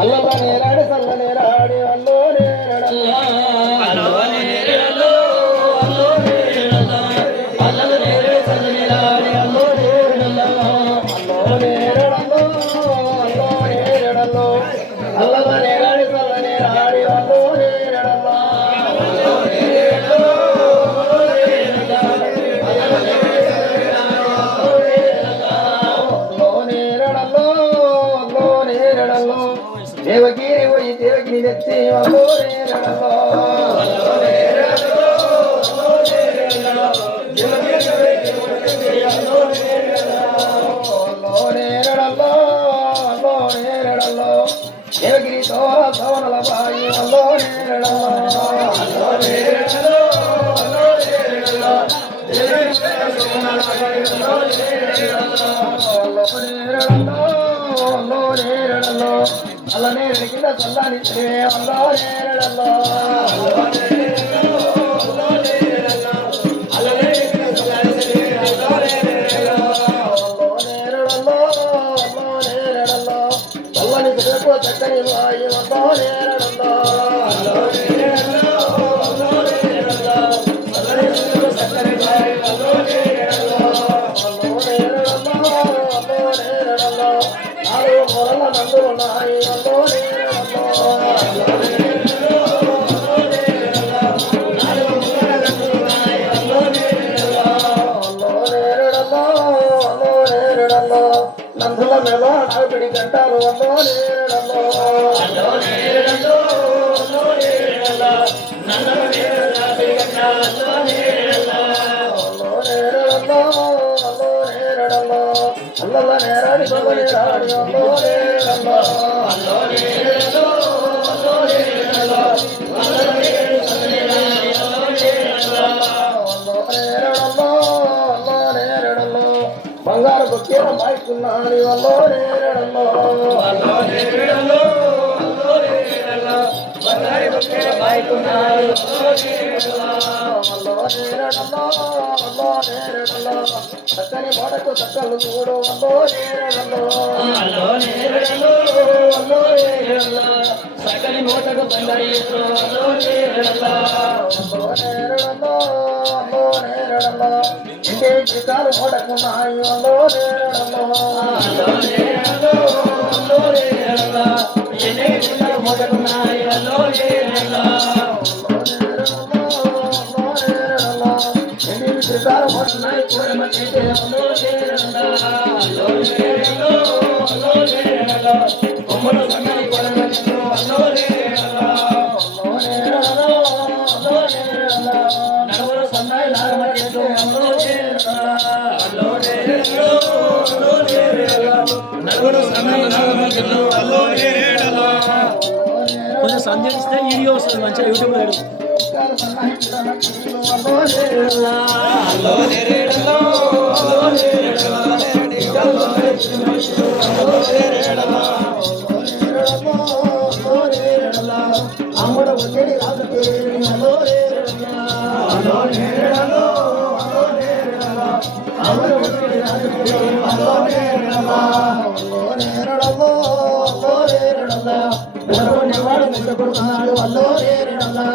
అల్లవ నేరాడి సల్ల నేరాడి అల్లో నేరడల్లా అల్లో నేరడల్లో అల్లో నేరడల్లా అల్లవ నేరాడి సల్ల నేరాడి అల్లో నేరడల్లా అల్లో నేరడల్లో అల్లో నేరడల్లో అల్లవ నేరాడి సల్ల నేరాడి అల్లో నేరడల్లా అల్లో నేరడల్లో దేవగిరి పోయి దేవగిరి తెచ్చి అల్లో నేరడల్లో అల్లో నేరడల్లో అల్లో నేరడల్లో అల్లో నేరడల్లో దేవగిరి తోర సవనల బాయి అల్లో నేరడల్లో అల్లో నేరడల్లో అల్లో నేరడల్లో దేవగిరి సవనల బాయి అల్లో నేరడల్లో అల్లో నేరడల్లో అల్లో నేరడల్లో అల్ల నేరడి కింద చల్లని అల్లో నేరడల్లో అల్లో నేరడల్లో అల్లో నేరడల్లో అల్ల నేరడి కింద చల్లని అల్లో నేరడల్లో అల్లో నేరడల్లో అల్లో నేరడల్లో చల్లని చెరుకు చక్కని వాయి అల్లో నేరడల్లో అల్లో నేరడల్లో అల్లో నేరడల్లో చల్లని చెరుకు చక్కని వాయి అల్లో నేరడల్లో అల్లో నేరడల్లో అల్లో నేరడల్లో నాలుగు మూలల నందు ఉన్నాయి అల్లో నేరడల్లో అల్లో నేరడల్లో అల్లో నేరడల్లో నాలుగు మూలల నందు ఉన్నాయి అల్లో నేరడల్లో అల్లో నేరడల్లో అల్లో నేరడల్లో నందుల మెల నాపిడి గంటలు అల్లో నేరడల్లో అల్లో నేరడల్లో అల్లో నేరడల్లో నందుల మెల నాపిడి గంటలు అల్లో నేరడల్లో అల్లో నేరడల్లో అల్లో నేరడల్లో అల్లల నేరాడి సల్ల నేరాడి అల్లో నేరడల్లో అల్లో నేరడల్లో అల్లో నేరడల్లో అల్లల నేరాడి సల్ల నేరాడి అల్లో నేరడల్లో అల్లో నేరడల్లో అల్లో నేరడల్లో బంగారు బొక్కేల మాయికున్నాని అల్లో నేరడల్లో అల్లో నేరడల్లో అల్లో నేరడల్లో బంగారు బొక్కేల మాయికున్నాని అల్లో నేరడల్లో అల్లో నేరడల్లో అల్లో నేరడల్లో చక్కని మోడకు చక్కలు చూడు అల్లో నేరడల్లో అల్లో నేరడల్లో అల్లో నేరడల్లో చక్కని మోటకు బండయ్యో అల్లో నేరడల్లో అల్లో నేరడల్లో అల్లో నేరడల్లో ఇంకే చికాలు మోడకున్నాయి అల్లో నేరడల్లో అల్లో నేరడల్లో అల్లో నేరడల్లో ఇంకే చికాలు మోడకున్నాయి అల్లో నేరడల్లో అల్లో నేరడల్లో అల్లో నేరడల్లో ఇంకే చికాలు మోడకున్నాయి కూరమతి అల్లో నేరడల్లో అల్లో నేరడల్లో అల్లో నేరడల్లో కొమ్మలు సన్నని కూరమతి అల్లో నేరడల్లో అల్లో నేరడల్లో అల్లో నేరడల్లో నడుములు సన్నాయి నాగమతి అల్లో నేరడల్లో అల్లో నేరడల్లో అల్లో నేరడల్లో నడుములు సన్నాయి నాగమతి అల్లో నేరడల్లో కొంచెం సందేశిస్తే వీడియో వస్తుంది మంచిగా యూట్యూబ్లో అల్లో నేరడల్లో అల్లో నేరడల్లో అల్లో నేరడల్లో అమ్ముడు వచ్చేది రాజు అల్లో నేరడల్లో అల్లో నేరడల్లో అల్లో నేరడల్లో అమ్ముడు వచ్చేది రాజు అల్లో నేరడల్లో అల్లో నేరడల్లో అల్లో నేరడల్లో నిలబడినవాడు నిలబడుతున్నాడు అల్లో నేరడల్లో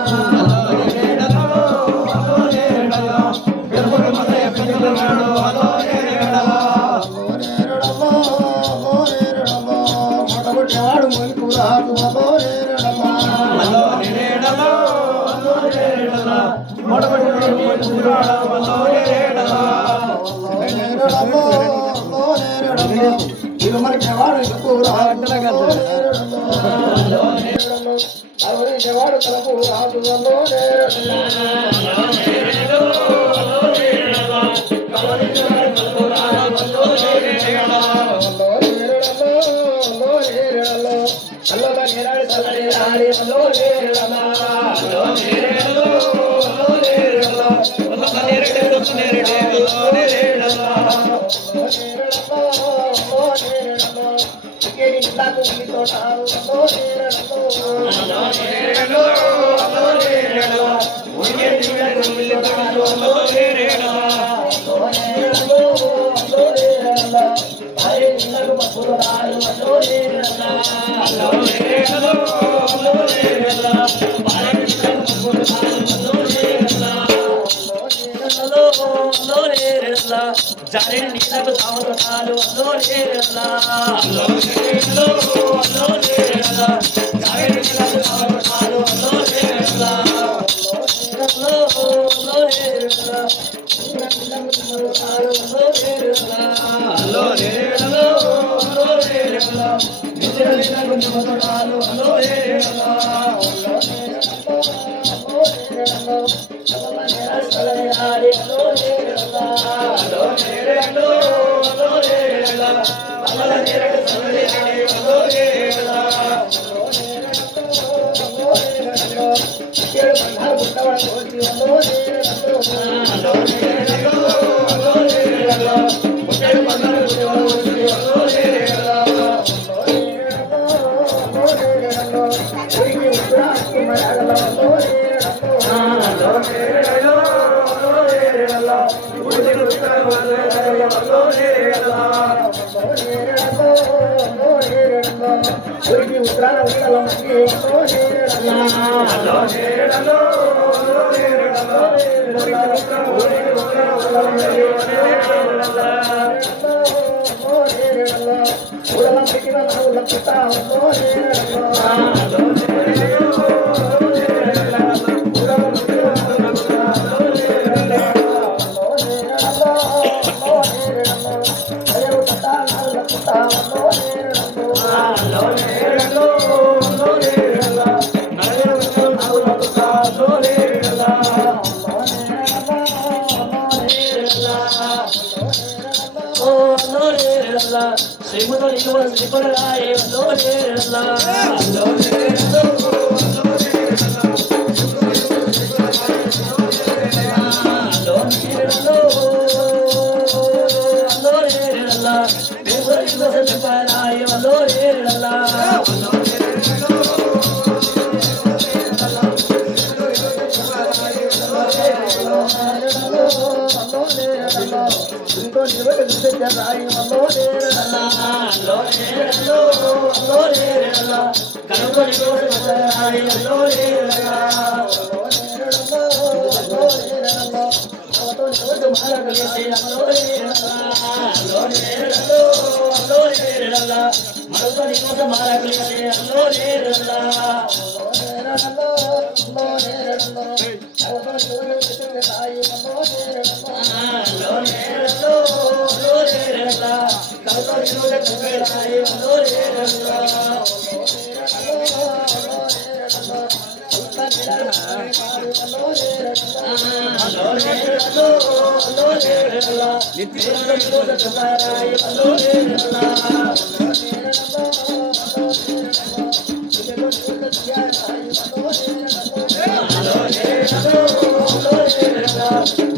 అల్లో నేరడల్లో అల్లో నేరడల్లో నిలబడి మతయ్య పిల్లలు అల్లో నేరడల్లో అల్లో నేరడల్లో అల్లో నేరడల్లో మొట్టమొదటివాడు మొలికు రాదు అల్లో నేరడల్లో అల్లో నేరడల్లో అల్లో నేరడల్లో మొట్టమొదటివాడు మొలికు రాదు అల్లో నేరడల్లో అల్లో నేరడల్లో అల్లో నేరడల్లో ఇది మనకి వాడు ఎక్కువ రాదు అల్లో నేరడల్లో అల్లో నేరడల్లో అవరివాడు తలకు రాదు అల్లో నేరడల్లో అల్లో నేరడల్లో అల్లో నేరడల్లో అవరివాడు తలకు రాదు అల్లో నేరడల్లో అల్లో నేరడల్లో అల్లో నేరడల్లో అల్లల నేరాడి సల్ల నేరాడి అల్లో నేరడల్లో అల్లో నేరడల్లో అల్లో నేరడల్లో అల్లల నేరడి అల్లో నేరడి అల్లో నేరడల్లో అల్లో నేరడల్లో అల్లో నేరడల్లో చికేని ఇందాకు ఉల్లి తోటాలు అల్లో నేరడల్లో అల్లో నేరడల్లో అల్లో నేరడల్లో ఉల్లిగడ్డి ఉల్లి తోటాలు అల్లో నేరడల్లో అల్లో నేరడల్లో అల్లో నేరడల్లో అరే ఇందాకు పప్పులు రాలు అల్లో నేరడల్లో అల్లో నేరడల్లో జారి నీలకు సామతాలు Hello,